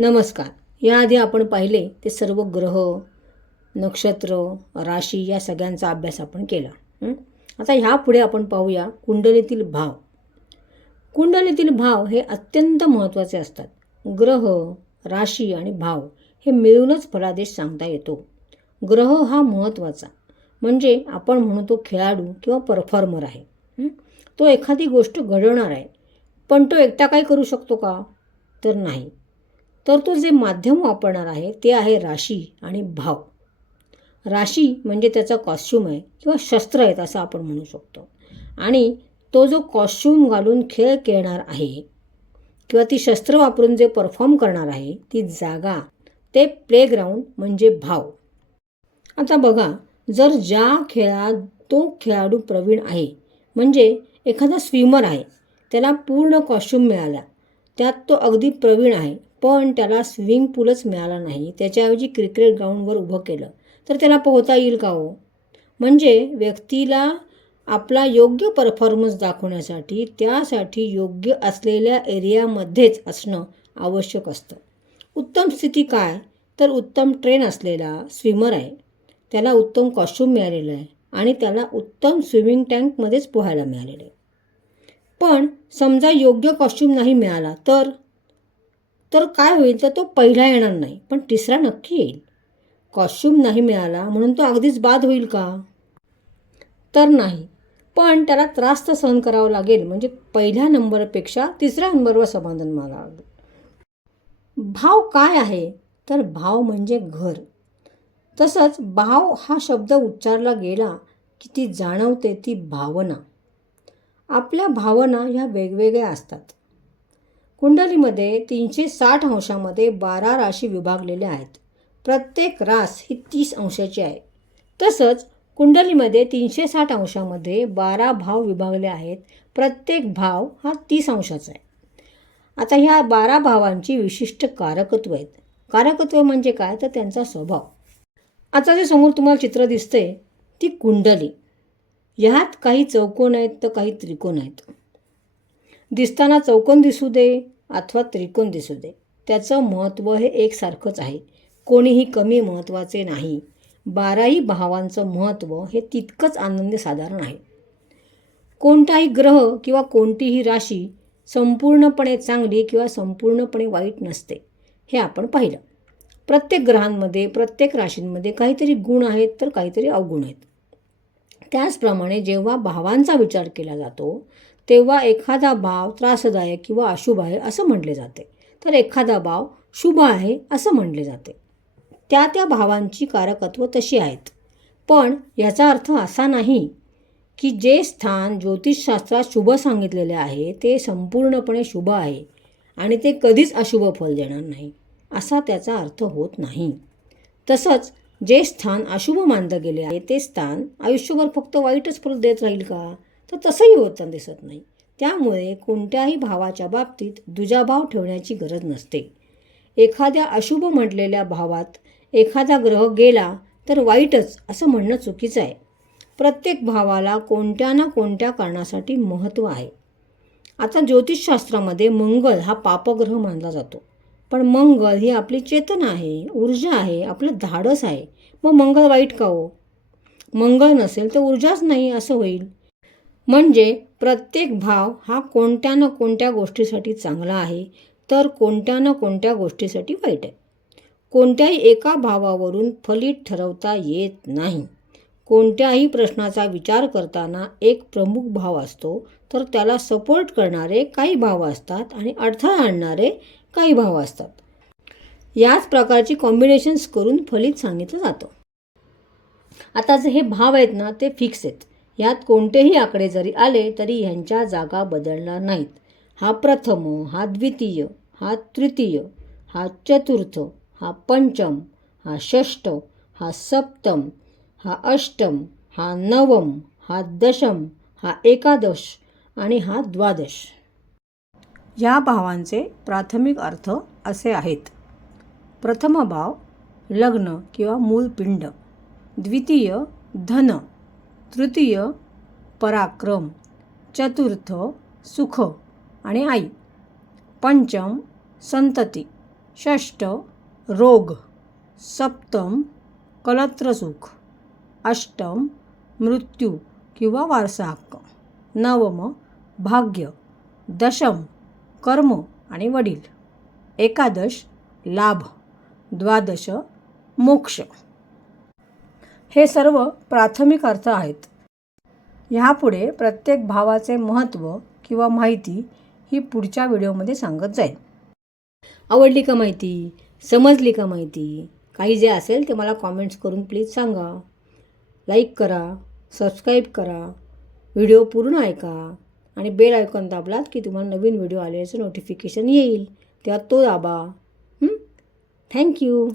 नमस्कार. याआधी आपण पाहिले ते सर्व ग्रह नक्षत्र राशी या सगळ्यांचा अभ्यास आपण केला. आता ह्यापुढे आपण पाहूया कुंडलीतील भाव. कुंडलीतील भाव हे अत्यंत महत्त्वाचे असतात. ग्रह राशी आणि भाव हे मिळूनच फलादेश सांगता येतो. ग्रह हा महत्त्वाचा. म्हणजे आपण म्हणू तो खेळाडू किंवा परफॉर्मर आहे. तो एखादी गोष्ट घडवणार आहे. पण तो एकटा काय करू शकतो का? तर नाही. तर तो जे माध्यम वापरणार आहे ते आहे राशी आणि भाव. राशी म्हणजे त्याचा कॉस्च्युम आहे किंवा शस्त्र आहेत असं आपण म्हणू शकतो. आणि तो जो कॉस्च्युम घालून खेळ खेळणार आहे किंवा ती शस्त्र वापरून जे परफॉर्म करणार आहे ती जागा ते प्लेग्राऊंड म्हणजे भाव. आता बघा जर ज्या खेळात तो खेळाडू प्रवीण आहे म्हणजे एखादा स्विमर आहे त्याला पूर्ण कॉस्च्युम मिळाला त्यात तो अगदी प्रवीण आहे पण त्याला स्विमिंग पूलच मिळाला नाही. त्याच्याऐवजी क्रिकेट ग्राउंडवर उभं केलं. तर त्याला पोहता येईल का हो? म्हणजे व्यक्तीला आपला योग्य परफॉर्मन्स दाखवण्यासाठी त्यासाठी योग्य असलेल्या एरियामध्येच असणं आवश्यक असतं. उत्तम स्थिती काय? तर उत्तम ट्रेन असलेला स्विमर आहे. त्याला उत्तम कॉस्ट्यूम मिळालेलं आहे आणि त्याला उत्तम स्विमिंग टँकमध्येच पोहायला मिळालेलं आहे. पण समजा योग्य कॉस्च्युम नाही मिळाला तर? तर काय होईल? तर तो पहिला येणार नाही पण तिसरा नक्की येईल. कॉस्च्युम नाही मिळाला म्हणून तो अगदीच बाद होईल का? तर नाही पण त्याला त्रास तर सहन करावा लागेल. म्हणजे पहिल्या नंबरपेक्षा तिसऱ्या नंबरवर समाधान मला लागेल भाव काय आहे? तर भाव म्हणजे घर. तसंच भाव हा शब्द उच्चारला गेला की ती जाणवते ती भावना. आपल्या भावना ह्या वेगवेगळ्या असतात. कुंडलीमध्ये तीनशे साठ अंशामध्ये बारा राशी विभागलेल्या आहेत. प्रत्येक रास ही तीस अंशाची आहे. तसंच कुंडलीमध्ये तीनशे साठ अंशामध्ये बारा भाव विभागले आहेत. प्रत्येक भाव हा तीस अंशाचा आहे. आता ह्या बारा भावांची विशिष्ट कारकत्व आहेत. कारकत्व म्हणजे काय? तर त्यांचा स्वभाव. आता जे समोर तुम्हाला चित्र दिसतंय ती कुंडली. ह्यात काही चौकोन आहेत तर काही त्रिकोण आहेत. दिसताना चौकोन दिसू दे अथवा त्रिकोण दिसू दे. त्याचं महत्त्व हे एकसारखंच आहे. कोणीही कमी महत्त्वाचे नाही. बाराही भावांचं महत्त्व हे तितकंच आनंद साधारण आहे. कोणताही ग्रह किंवा कोणतीही राशी संपूर्णपणे चांगली किंवा संपूर्णपणे वाईट नसते. हे आपण पाहिलं. प्रत्येक ग्रहांमध्ये प्रत्येक राशींमध्ये काहीतरी गुण आहेत तर काहीतरी अवगुण आहेत. त्याचप्रमाणे जेव्हा भावांचा विचार केला जातो तेव्हा एखादा भाव त्रासदायक किंवा अशुभ आहे असं म्हटले जाते. तर एखादा भाव शुभ आहे असं म्हटले जाते. त्या त्या भावांची कारकत्व तशी आहेत. पण याचा अर्थ असा नाही की जे स्थान ज्योतिषशास्त्रात शुभ सांगितलेले आहे ते संपूर्णपणे शुभ आहे आणि ते कधीच अशुभ फल देणार नाही. असा त्याचा अर्थ होत नाही. तसंच जे स्थान अशुभ मानलं गेले आहे ते स्थान आयुष्यभर फक्त वाईटच फल देत राहील का? तर तसंही होताना दिसत नाही. त्यामुळे कोणत्याही भावाच्या बाबतीत दुजाभाव ठेवण्याची गरज नसते. एखाद्या अशुभ म्हटलेल्या भावात एखादा ग्रह गेला तर वाईटच असं म्हणणं चुकीचं आहे. प्रत्येक भावाला कोणत्या ना कोणत्या कारणासाठी महत्त्व आहे. आता ज्योतिषशास्त्रामध्ये मंगल हा पापग्रह मानला जातो. पण मंगळ ही आपली चेतना आहे ऊर्जा आहे आपलं धाडस आहे. मग मंगळ वाईट का हो? मंगळ नसेल तर ऊर्जाच नाही असं होईल. म्हणजे प्रत्येक भाव हा कोणत्या ना कोणत्या गोष्टीसाठी चांगला आहे तर कोणत्या ना कोणत्या गोष्टीसाठी वाईट आहे. कोणत्याही एका भावावरून फलित ठरवता येत नाही. कोणत्याही प्रश्नाचा विचार करताना एक प्रमुख भाव असतो तर त्याला सपोर्ट करणारे काही भाव असतात आणि अडथळा आणणारे काही भाव असतात. याच प्रकारची कॉम्बिनेशन्स करून फलित सांगितलं जातं. आता जे हे भाव आहेत ना ते फिक्स आहेत. यात कोणतेही आकडे जरी आले तरी ह्यांच्या जागा बदलणार नाहीत. हा प्रथम हा द्वितीय हा तृतीय हा चतुर्थ हा पंचम हा षष्ठ हा सप्तम हा अष्टम हा नवम हा दशम हा एकादश आणि हा द्वादश. या भावांचे प्राथमिक अर्थ असे आहेत. प्रथम भाव लग्न किंवा मूलपिंड द्वितीय धन. तृतीय पराक्रम. चतुर्थ सुख आणि आई. पंचम संतती. षष्ट रोग. सप्तम कलत्रसुख. अष्टम मृत्यू किंवा वारसा हक्क. नवम भाग्य. दशम कर्म आणि वडील. एकादश लाभ. द्वादश मोक्ष. हे सर्व प्राथमिक अर्थ आहेत. ह्यापुढे प्रत्येक भावाचे महत्त्व किंवा माहिती ही पुढच्या व्हिडिओमध्ये सांगत जाईल. आवडली का माहिती? समजली का माहिती? काही जे असेल ते मला कॉमेंट्स करून प्लीज सांगा. लाईक करा सबस्क्राईब करा व्हिडिओ पूर्ण ऐका आणि बेल आयकॉन दाबलात की तुम्हाला नवीन व्हिडिओ आल्याचं नोटिफिकेशन येईल. तेव्हा तो दाबा. थँक्यू